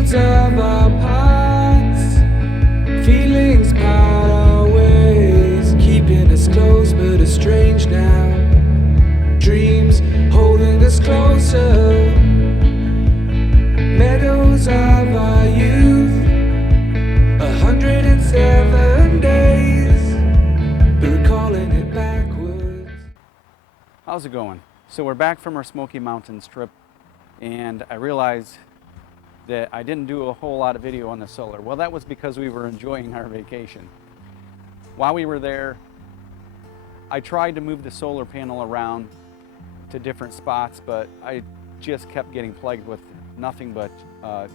fields of our past, feelings part our ways, keeping us close but estranged now. Dreams holding us closer, meadows of our youth, 107 days, we're calling it backwards. How's it going? So we're back from our Smoky Mountains trip, and I realized that I didn't do a whole lot of video on the solar. Well, that was because we were enjoying our vacation. While we were there, I tried to move the solar panel around to different spots, but I just kept getting plagued with nothing but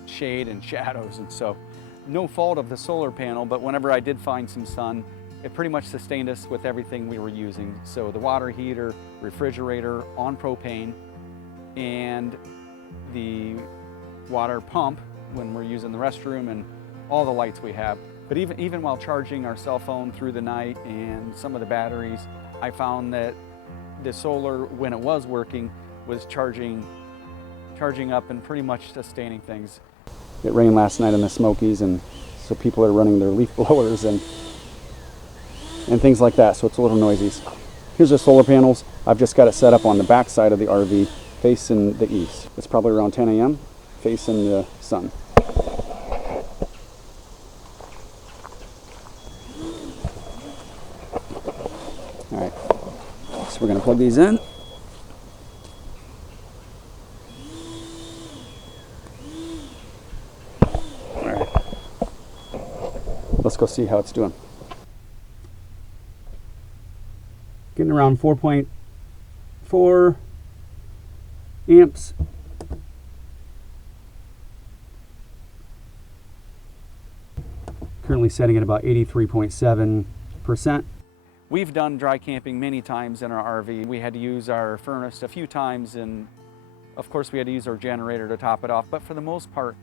shade and shadows, and so no fault of the solar panel, but whenever I did find some sun, it pretty much sustained us with everything we were using. So the water heater, refrigerator on propane, and the water pump when we're using the restroom, and all the lights we have. But even while charging our cell phone through the night and some of the batteries, I found that the solar, when it was working, was charging up and pretty much sustaining things. It rained last night in the Smokies, and so people are running their leaf blowers and things like that, so it's a little noisy. Here's the solar panels. I've just got it set up on the back side of the RV facing the east. It's probably around 10 a.m. facing the sun. All right, so we're gonna plug these in. All right, let's go see how it's doing. Getting around 4.4 amps. Currently setting at about 83.7%. We've done dry camping many times in our RV. We had to use our furnace a few times, and of course we had to use our generator to top it off, but for the most part,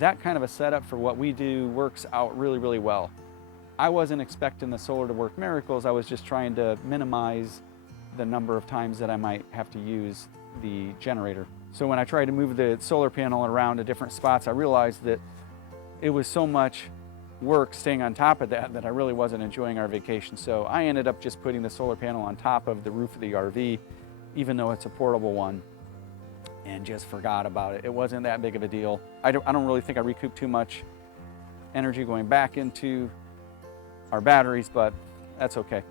that kind of a setup for what we do works out really, really well. I wasn't expecting the solar to work miracles. I was just trying to minimize the number of times that I might have to use the generator. So when I tried to move the solar panel around to different spots, I realized that it was so much work staying on top of that I really wasn't enjoying our vacation. So I ended up just putting the solar panel on top of the roof of the RV, even though it's a portable one, and just forgot about it. It wasn't that big of a deal. I don't really think I recouped too much energy going back into our batteries, but that's okay.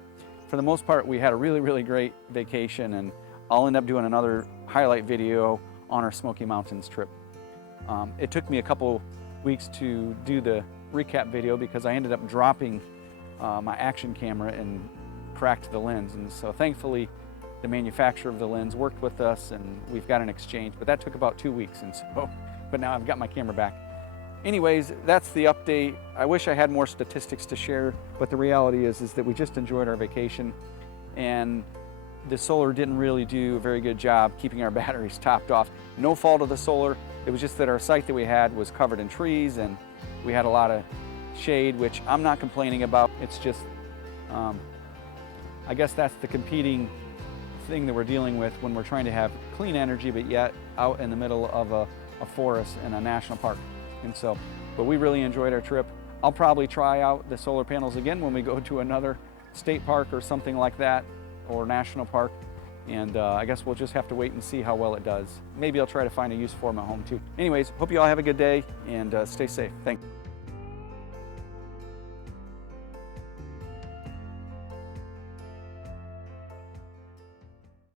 For the most part, we had a really, really great vacation, and I'll end up doing another highlight video on our Smoky Mountains trip. It took me a couple weeks to do the recap video because I ended up dropping my action camera and cracked the lens, and so thankfully the manufacturer of the lens worked with us and we've got an exchange, but that took about 2 weeks, and so, but now I've got my camera back. Anyways, that's the update. I wish I had more statistics to share, but the reality is that we just enjoyed our vacation, and the solar didn't really do a very good job keeping our batteries topped off. No fault of the solar. It was just that our site that we had was covered in trees, and we had a lot of shade, which I'm not complaining about. It's just, I guess that's the competing thing that we're dealing with when we're trying to have clean energy, but yet out in the middle of a forest in a national park. And so, but we really enjoyed our trip. I'll probably try out the solar panels again when we go to another state park or something like that, or national park. And I guess we'll just have to wait and see how well it does. Maybe I'll try to find a use for them at home too. Anyways, hope you all have a good day and stay safe. Thanks.